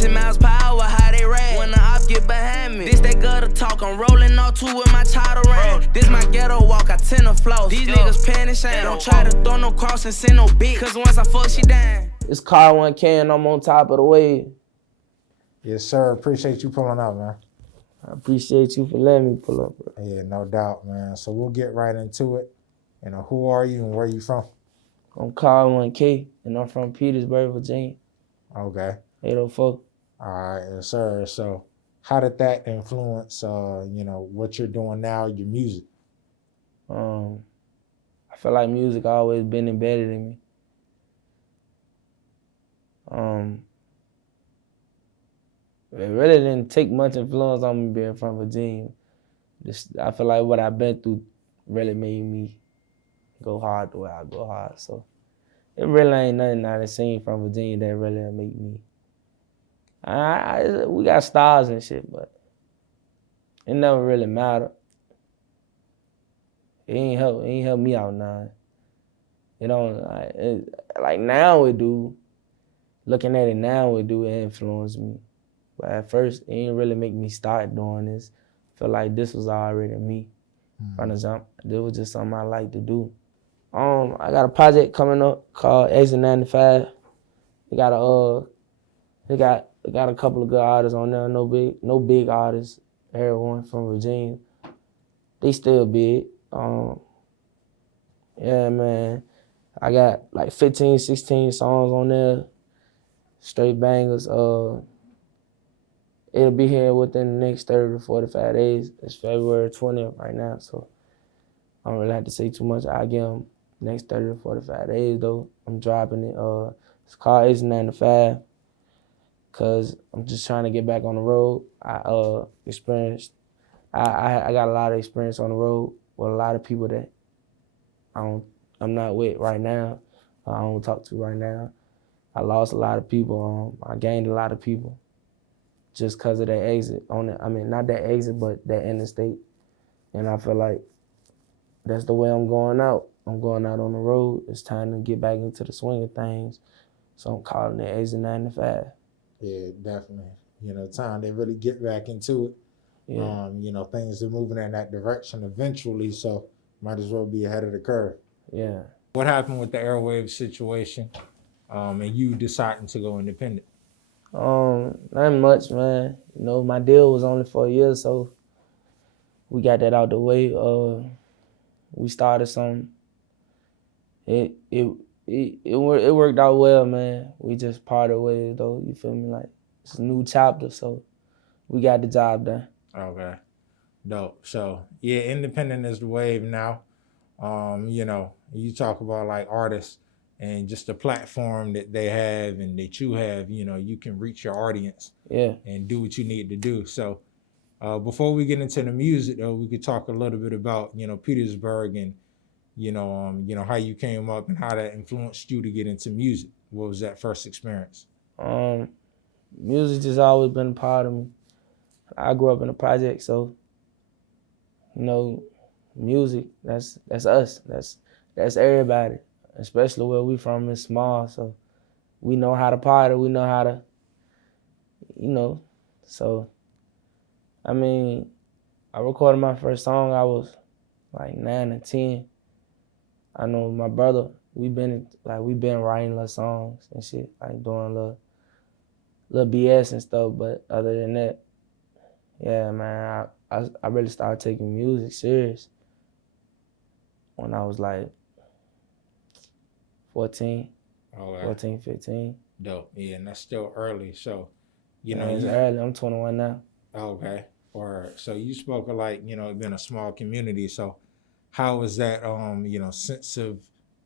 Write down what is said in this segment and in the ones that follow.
10 miles per hour, how they rap. When the op get behind me, this that gutter talk. I'm rolling all two with my title ring. This my ghetto walk, I tend to floss. These niggas panning shame. Don't try to throw no cross and send no beat, cause once I fuck, she down. It's car 1K and I'm on top of the wave. Yes, sir. Appreciate you pulling up, man. I appreciate you for letting me pull up, bro. Yeah, no doubt, man. So we'll get right into it. You know, who are you and where you from? I'm Kahri 1K and I'm from Petersburg, Virginia. Okay. 804. All right, yes, sir. So how did that influence, you know, what you're doing now, your music? I feel like music always been embedded in me. It really didn't take much influence on me being from Virginia. I feel like what I've been through really made me go hard the way I go hard. So it really ain't nothing I done seen from Virginia that really make me. We got stars and shit, but it never really mattered. It ain't help me out now. You know, like now it do. Looking at it now, it do influence me. But at first, it didn't really make me start doing this. I feel like this was already me from the jump. This was just something I like to do. I got a project coming up called Exit 95. They got a couple of good artists on there. No big artists. Everyone from Virginia. They still big. Yeah, man. I got like 15, 16 songs on there. Straight bangers. It'll be here within the next 30 to 45 days. It's February 20th right now, so I don't really have to say too much. I'll give them next 30 to 45 days, though. I'm dropping it. It's called Exit 95 because I'm just trying to get back on the road. I got a lot of experience on the road with a lot of people that I'm not with right now. I don't talk to right now. I lost a lot of people. I gained a lot of people just because of that exit on it. I mean, not that exit, but that interstate. And I feel like that's the way I'm going out. I'm going out on the road. It's time to get back into the swing of things. So I'm calling it Exit 95. Yeah, definitely. You know, time to really get back into it. Yeah. You know, things are moving in that direction eventually, so might as well be ahead of the curve. Yeah. What happened with the airwave situation and you deciding to go independent? Not much, man. You know, my deal was only for a year, so we got that out the way. We started something. It worked out well, man. We just parted ways, though. You feel me? Like, it's a new chapter, so we got the job done. Okay, dope. So yeah, independent is the wave now. You know, you talk about like artists and just the platform that they have and that you have. You know, you can reach your audience, yeah, and do what you need to do. So before we get into the music, though, we could talk a little bit about Petersburg and you know how you came up and how that influenced you to get into music. What was that first experience? Music just always been a part of me. I grew up in a project, so you know, music, that's us. That's everybody. Especially where we from, it's small, so we know how to party, we know how to, so I mean, I recorded my first song, I was like 9 or 10. I know my brother, we been writing little songs and shit, like doing little BS and stuff, but other than that, yeah, man, I really started taking music serious when I was like 14, 15. Dope. Yeah, and that's still early. So, It's early. I'm 21 now. Okay. Or so you spoke of like, it being a small community. So how was that sense of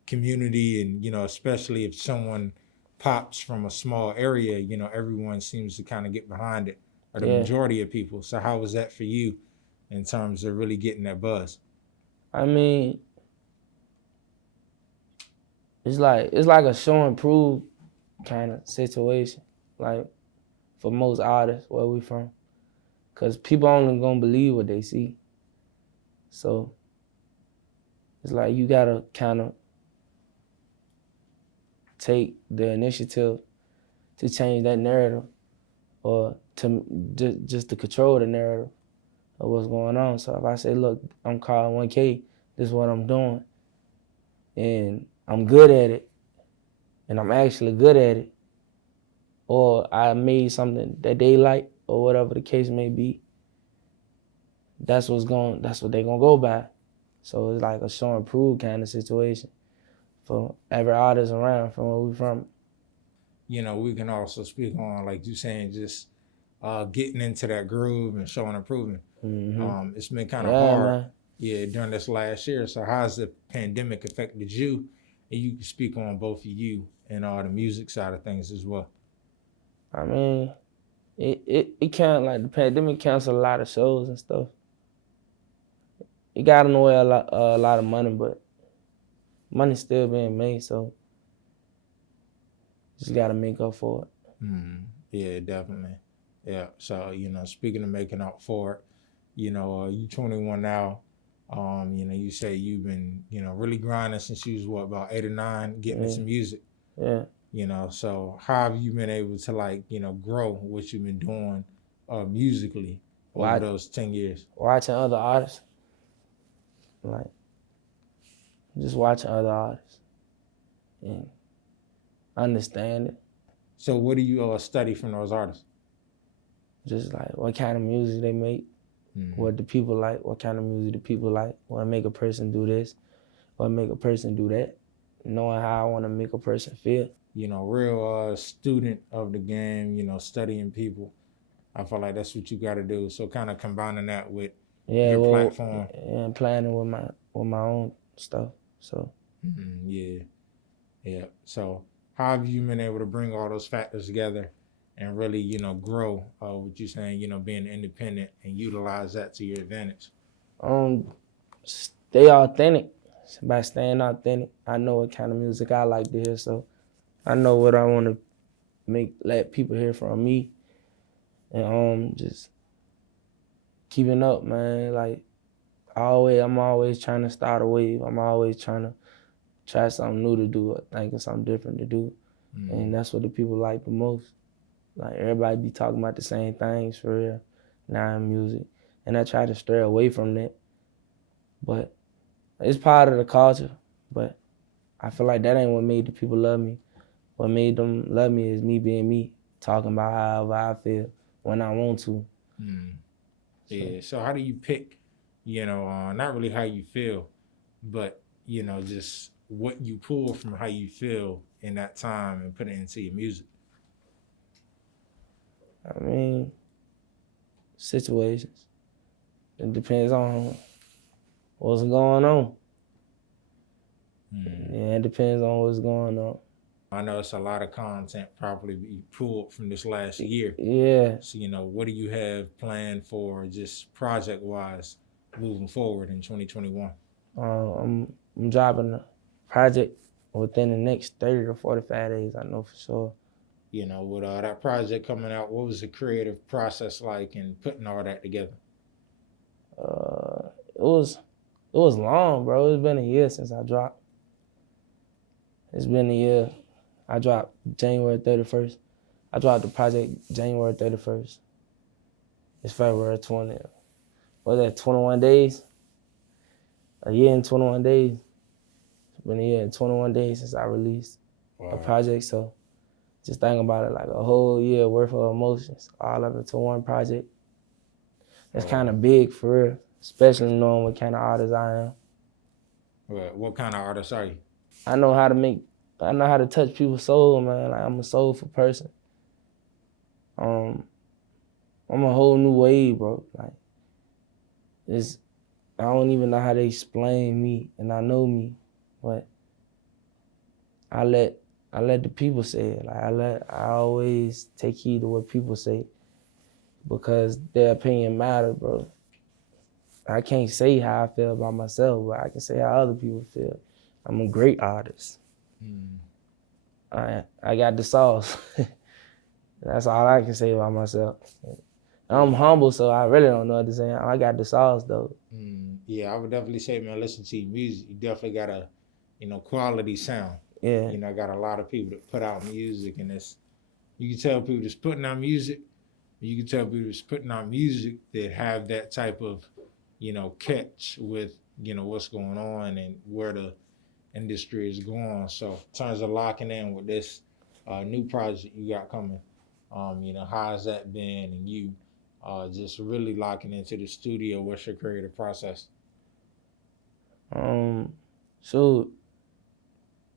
community and, especially if someone pops from a small area, everyone seems to kind of get behind it, or the majority of people. So how was that for you in terms of really getting that buzz? I mean, it's like a show and prove kind of situation, like for most artists where we from, cause people only gonna believe what they see. So it's like you gotta kind of take the initiative to change that narrative or just to control the narrative of what's going on. So if I say, look, I'm calling 1K, this is what I'm doing, and I'm good at it, and I'm actually good at it, or I made something that they like, or whatever the case may be, that's what they're gonna go by. So it's like a show and prove kind of situation for every artist around from where we from. You know, we can also speak on, like you saying, just getting into that groove and showing improvement. It's been kind of Yeah, hard, man. during this last year. So how's the pandemic affected you? And you can speak on both of you and the music side of things as well. I mean, it can't, like, the pandemic canceled a lot of shows and stuff. It got in the way a lot of money, but money's still being made, so just gotta make up for it. Yeah, definitely. Yeah. So, you know, speaking of making up for it, you know, you 21 now. You know, you say you've been, you know, really grinding since you was what, about 8 or 9, getting into music. Yeah. You know, so how have you been able to, like, you know, grow what you've been doing musically over those 10 years? Watching other artists, like, just watching other artists and understanding. So what do you study from those artists? Just like what kind of music they make, what the people like, what kind of music the people like, what make a person do this, what make a person do that, knowing how I want to make a person feel. You know, real student of the game, you know, studying people. I feel like that's what you got to do. So kind of combining that with your platform. And planning with my own stuff. So. Yeah. So how have you been able to bring all those factors together and really, you know, grow what you're saying, you know, being independent and utilize that to your advantage? Stay authentic. By staying authentic, I know what kind of music I like to hear, so I know what I want to let people hear from me, and just keeping up, man. Like I'm always trying to start a wave. I'm always trying to try something new to do, or think of something different to do, and that's what the people like the most. Like everybody be talking about the same things for real now in music, and I try to stray away from that, but it's part of the culture. But I feel like that ain't what made the people love me. What made them love me is me being me, talking about however I feel when I want to. Yeah. So how do you pick, you know, not really how you feel, but, you know, just what you pull from how you feel in that time and put it into your music? I mean, situations. It depends on what's going on. Yeah, it depends on what's going on. I know it's a lot of content probably be pulled from this last year. Yeah. So, you know, what do you have planned for just project-wise moving forward in 2021? I'm dropping a project within the next 30 to 45 days, I know for sure. You know, with that project coming out, what was the creative process like in putting all that together? It was long, bro. It's been a year since I dropped. It's been a year. I dropped January 31st. I dropped the project January 31st. It's February 20th. Was that 21 days? A year and 21 days. It's been a year and 21 days since I released a project, so just think about it, like a whole year worth of emotions all up into one project. It's kind of big for real, especially knowing what kind of artist I am. What kind of artist are you? I know how to touch people's soul, man. Like, I'm a soulful person. I'm a whole new wave, bro. Like, I don't even know how to explain me, and I know me, but I let the people say it. Like, I always take heed to what people say, because their opinion matters, bro. I can't say how I feel about myself, but I can say how other people feel. I'm a great artist. I got the sauce. That's all I can say about myself. I'm humble, so I really don't know what to say. I got the sauce, though. Yeah, I would definitely say, man, listen to your music. You definitely got a, you know, quality sound. Yeah. You know, I got a lot of people that put out music, and you can tell people just putting out music, You can tell people is putting out music that have that type of, catch with, what's going on and where the industry is going. So in terms of locking in with this new project you got coming, how has that been? And you just really locking into the studio. What's your creative process? So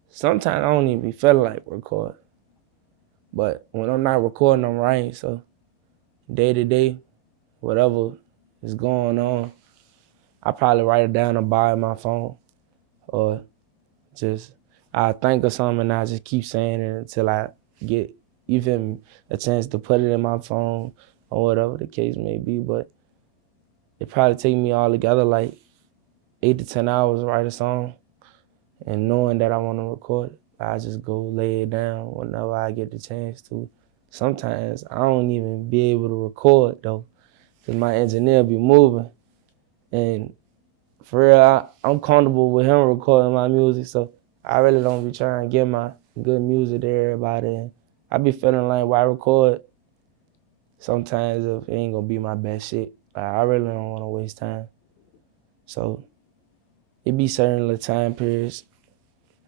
sometimes I don't even be feeling like record. But when I'm not recording, I'm writing. So day to day, whatever is going on, I probably write it down or buy my phone. Or just I think of something and I just keep saying it until I get, you feel me, a chance to put it in my phone or whatever the case may be. But it probably take me all together like 8 to 10 hours to write a song. And knowing that I want to record it, I just go lay it down whenever I get the chance to. Sometimes I don't even be able to record though, because my engineer be moving. And for real, I'm comfortable with him recording my music, so I really don't be trying to get my good music to everybody. And I be feeling like why record sometimes if it ain't gonna be my best shit. Like, I really don't want to waste time. So it be certain little time periods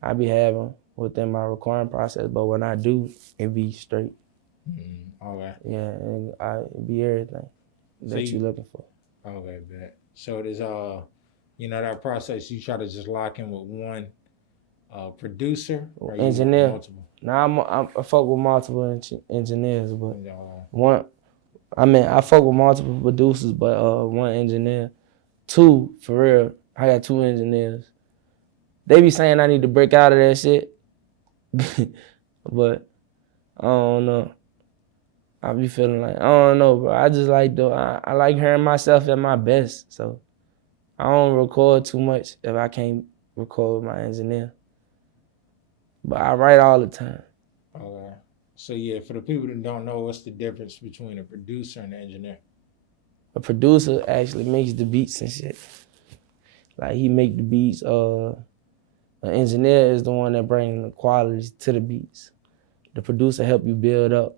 I be having within my recording process, but when I do, it be straight. Okay. Yeah, and it be everything that you looking for. Okay, bet. So there's that process. You try to just lock in with one producer or you work Engineer. multiple. Now I fuck with multiple engineers, but I fuck with multiple producers, but one engineer. Two, for real, I got two engineers. They be saying I need to break out of that shit, but I don't know. I be feeling like, I don't know, bro. I just like, I like hearing myself at my best, so I don't record too much if I can't record with my engineer. But I write all the time. Okay. So yeah, for the people that don't know, what's the difference between a producer and an engineer? A producer actually makes the beats and shit. Like he make the beats. An engineer is the one that brings the qualities to the beats. The producer help you build up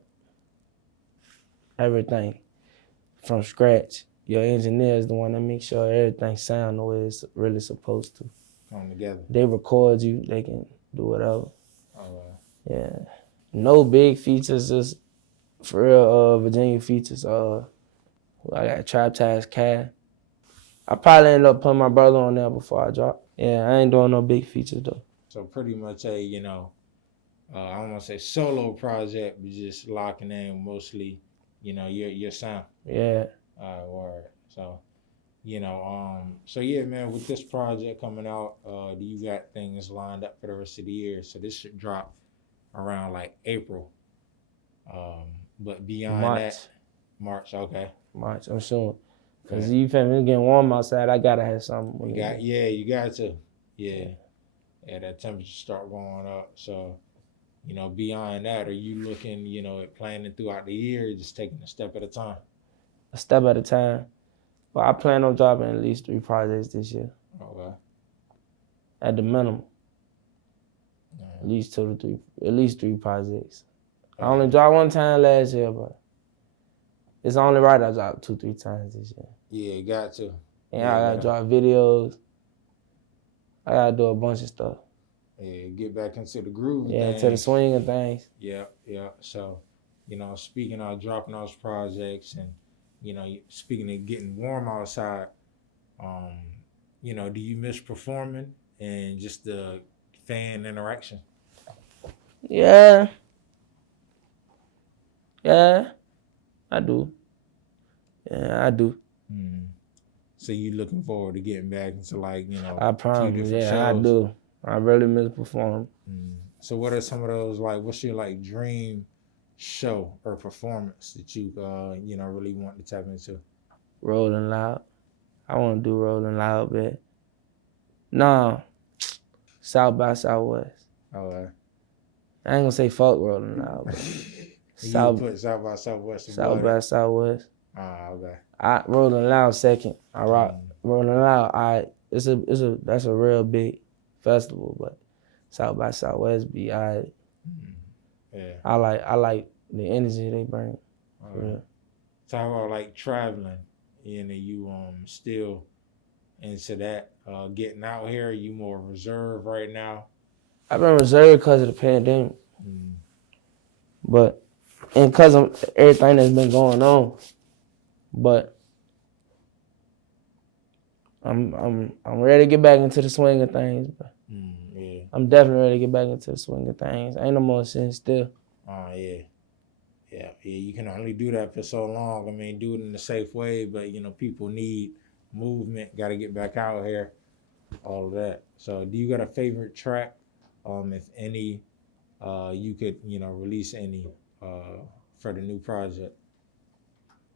everything from scratch. Your engineer is the one that makes sure everything sound the way it's really supposed to. Come together. They record you, they can do whatever. Yeah. No big features, just for real Virginia features. I got Trap Task Cash. I probably end up putting my brother on there before I drop. Yeah, I ain't doing no big features though. So pretty much a, I don't want to say solo project, but just locking in mostly, your sound. Yeah. Word. So, so yeah, man, with this project coming out, do you got things lined up for the rest of the year? So this should drop around like April. But beyond March, okay. March, I'm sure. Cause you feel me, it's getting warm outside. I gotta have something. You got to. Yeah, that temperature start going up. So, beyond that, are you looking, at planning throughout the year, just taking a step at a time? A step at a time. But I plan on dropping at least 3 projects this year. Okay. At the minimum. At least 2 to 3. At least 3 projects. I only dropped 1 time last year, but it's only right I dropped 2-3 times this year. Yeah, you got to. And I gotta drop videos. I gotta do a bunch of stuff. Yeah, get back into the groove. Yeah, into the swing of things. Yeah. So, speaking of dropping those projects and, speaking of getting warm outside, do you miss performing and just the fan interaction? Yeah, I do. Yeah, I do. So you looking forward to getting back into I promise. Yeah, shows? I do. I really miss performing. So what are some of those what's your dream show or performance that you really want to tap into? Rolling Loud. I want to do Rolling Loud, but no, South by Southwest. Okay. I ain't gonna say fuck Rolling Loud, but you put South by Southwest. South by Southwest. Okay. Rolling Loud second. I rock Rolling Loud. That's a real big festival, but South by Southwest be Yeah. I like the energy they bring. For real. talk about like traveling. You still into that. Getting out here, you more reserved right now. I've been reserved because of the pandemic, Mm. but and because of everything that's been going on. But I'm ready to get back into the swing of things. Yeah. I'm definitely ready to get back into the swing of things. Ain't no more sitting still. Oh yeah. Yeah. You can only do that for so long. I mean, do it in a safe way, but people need movement. Got to get back out here. All of that. So, do you got a favorite track? If any, you could release any for the new project.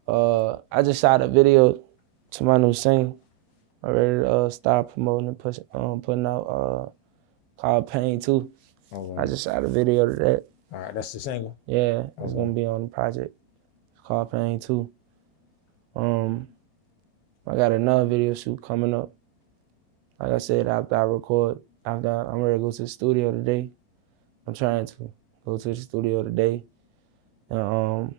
I just shot a video to my new single. I'm ready to start promoting and putting out called Pain 2. Okay. I just shot a video to that. All right, that's the single. Yeah, it's gonna be on the project. It's called Pain 2. I got another video shoot coming up. Like I said, after I'm ready to go to the studio today. I'm trying to go to the studio today and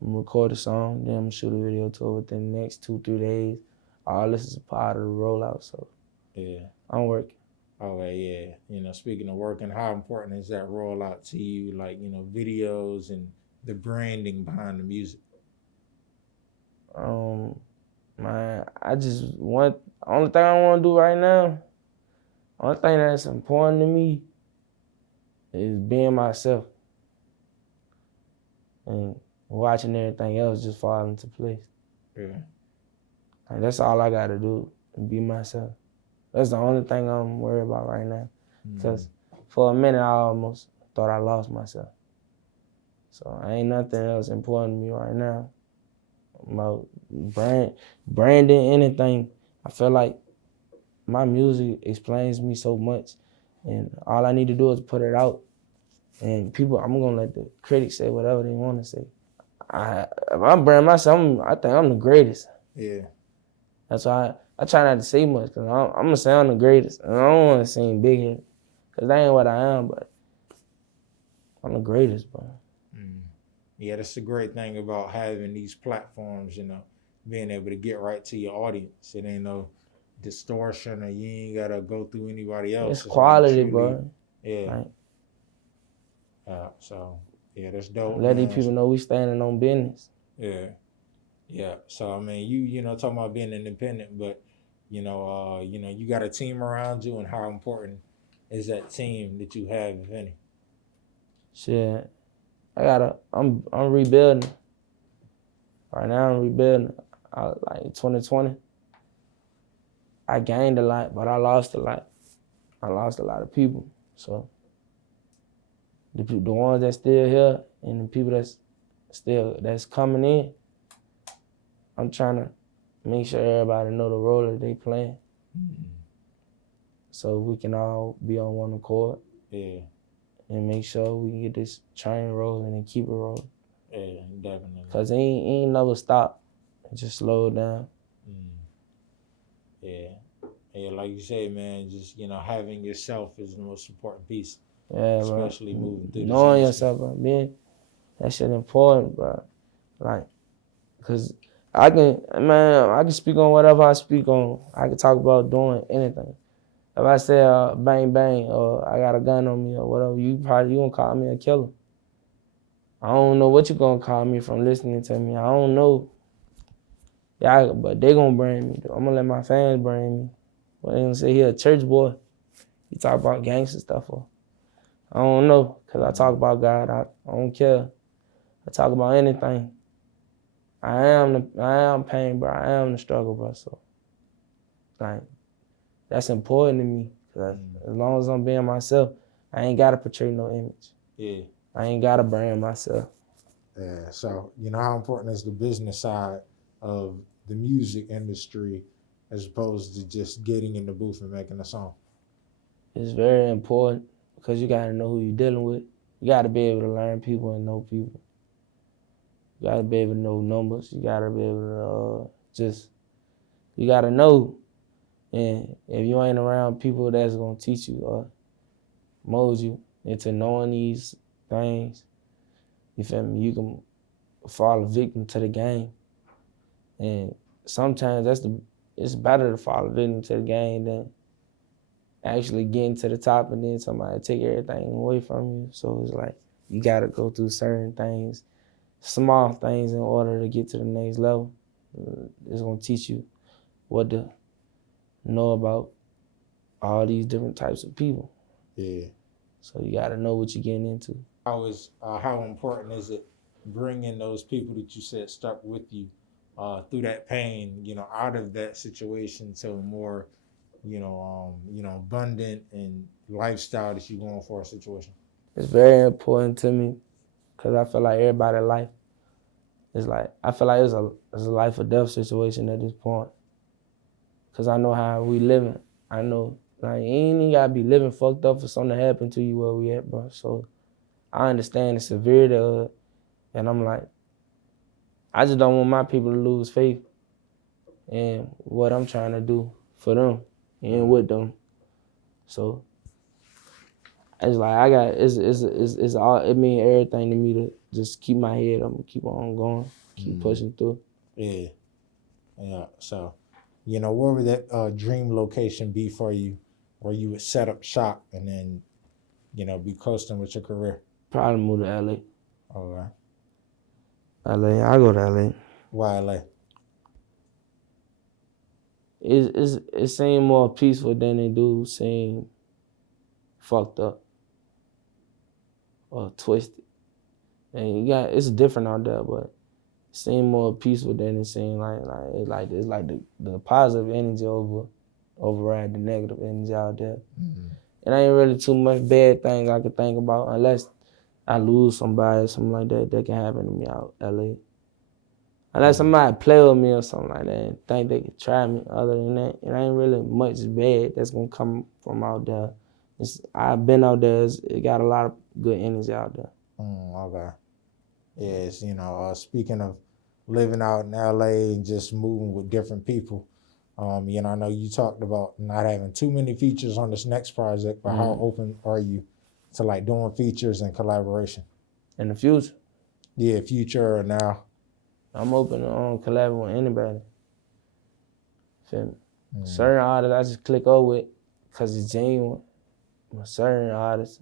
record a song. Then I'm gonna shoot a video to it within the next 2-3 days. All this is a part of the rollout, so yeah, I'm working. Okay, yeah. Speaking of working, how important is that rollout to you? Like, videos and the branding behind the music. Man, only thing I want to do right now, only thing that's important to me is being myself and watching everything else just fall into place. Yeah. Like, that's all I gotta do, be myself. That's the only thing I'm worried about right now. Because for a minute, I almost thought I lost myself. So ain't nothing else important to me right now about branding, anything. I feel like my music explains me so much, and all I need to do is put it out. And I'm gonna let the critics say whatever they want to say. If I brand myself, I think I'm the greatest. Yeah. That's why I try not to say much, because I'm gonna say I'm the greatest, and I don't want to seem big headed, because that ain't what I am. But I'm the greatest, bro. Yeah, that's the great thing about having these platforms. Being able to get right to your audience. It ain't no distortion, or you ain't gotta go through anybody else. It's quality, like bro. Yeah. So yeah, that's dope. Let man. these people know we standing on business. Yeah. Yeah. So I mean, you talking about being independent, but you got a team around you, and how important is that team that you have, if any? Shit, I'm rebuilding. Right now I'm rebuilding. Like 2020, I gained a lot, but I lost a lot. I lost a lot of people. So the ones that's still here and the people that's coming in, I'm trying to make sure everybody know the role that they playing. So we can all be on one accord. Yeah. And make sure we can get this train rolling and keep it rolling. Yeah, definitely. Cause it ain't never stop. It just slow down. Yeah. Yeah, like you say, man, just having yourself is the most important piece. Yeah, especially bro. moving through knowing this yourself, bro. That shit important, bro. Like, cause I can speak on whatever I speak on. I can talk about doing anything. If I say bang bang or I got a gun on me or whatever, you gonna call me a killer. I don't know what you gonna call me from listening to me. I don't know. Yeah, but they gonna brand me though. I'm gonna let my fans brand me. But they gonna say he a church boy. He talk about gangster stuff. Or I don't know, cause I talk about God. I don't care. I talk about anything. I am pain, bro. I am the struggle, bro. So, like, that's important to me. Cause as long as I'm being myself, I ain't gotta portray no image. Yeah. I ain't gotta brand myself. Yeah. So how important is the business side of the music industry as opposed to just getting in the booth and making a song? It's very important because you gotta know who you're dealing with. You gotta be able to learn people and know people. You gotta be able to know numbers. You gotta be able to you gotta know. And if you ain't around people that's gonna teach you or mold you into knowing these things, you feel me? fall a victim to the game. And sometimes it's better to fall a victim to the game than actually getting to the top and then somebody take everything away from you. So it's like you gotta go through certain things, small things, in order to get to the next level. It's gonna teach you what to know about all these different types of people. Yeah. So you gotta know what you're getting into. How important is it bringing those people that you said stuck with you through that pain, out of that situation to a more, abundant and lifestyle that you're going for a situation? It's very important to me because I feel like everybody's life is like, I feel like it's a life or death situation at this point. Because I know how we living. I know, like, you ain't even gotta be living fucked up for something to happen to you where we at, bro. So I understand the severity of it, and I'm like, I just don't want my people to lose faith in what I'm trying to do for them and with them. So it's like it's all, it means everything to me to just keep my head up and keep on going, keep pushing through. Yeah. So, where would that dream location be for you, where you would set up shop and then, be coasting with your career? Probably move to LA. Okay. LA, I go to LA. Why LA? It seems more peaceful than it do seem fucked up or twisted. And it's different out there, but it seems more peaceful than it seems like the positive energy override the negative energy out there. Mm-hmm. It ain't really too much bad things I could think about unless I lose somebody or something like that can happen to me out LA. Unless somebody play with me or something like that and think they could try me. Other than that, it ain't really much bad that's gonna come from out there. I've been out there, it got a lot of good energy out there. Okay. Yes, speaking of living out in LA and just moving with different people, I know you talked about not having too many features on this next project, but how open are you to like doing features and collaboration? In the future? Yeah, future or now. I'm open to collaborate with anybody. Feel me? Certain artists I just click over with because it's genuine. But certain artists,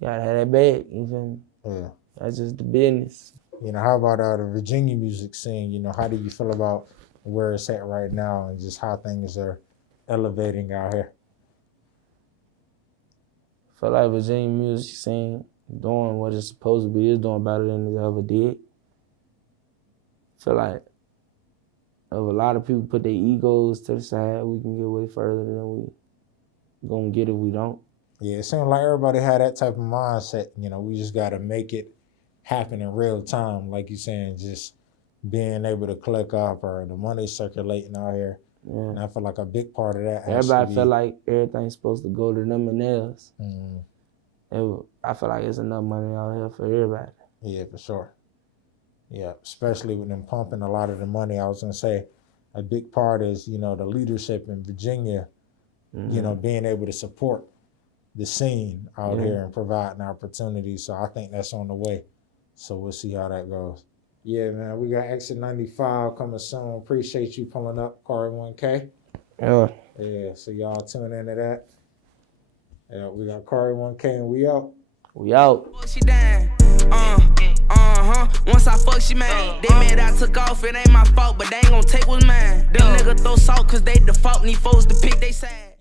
you gotta have that bag, you feel me? Yeah. That's just the business. How about the Virginia music scene? How do you feel about where it's at right now and just how things are elevating out here? I feel like Virginia music scene doing what it's supposed to be, is doing better than it ever did. I feel like if a lot of people put their egos to the side, we can get way further than we gonna get if we don't. Yeah, it seems like everybody had that type of mindset. We just got to make it happen in real time, like you're saying, just being able to click up or the money circulating out here. Yeah. And I feel like a big part of that everybody feel like everything's supposed to go to them and theirs. I feel like there's enough money out here for everybody. Yeah, for sure. Yeah, especially with them pumping a lot of the money. I was going to say a big part is, the leadership in Virginia, being able to support the scene out here and providing opportunities. So I think that's on the way. So we'll see how that goes. Yeah, man, we got Exit 95 coming soon. Appreciate you pulling up, Kahri 1K. Yeah. Yeah, so y'all tune into that. Yeah, we got Kahri 1K and we out. We out. She down. Once I fuck, she mad. They mad I took off, it ain't my fault, but they ain't gon' take what's mine. Them niggas throw salt cause they default, need folks to pick they side.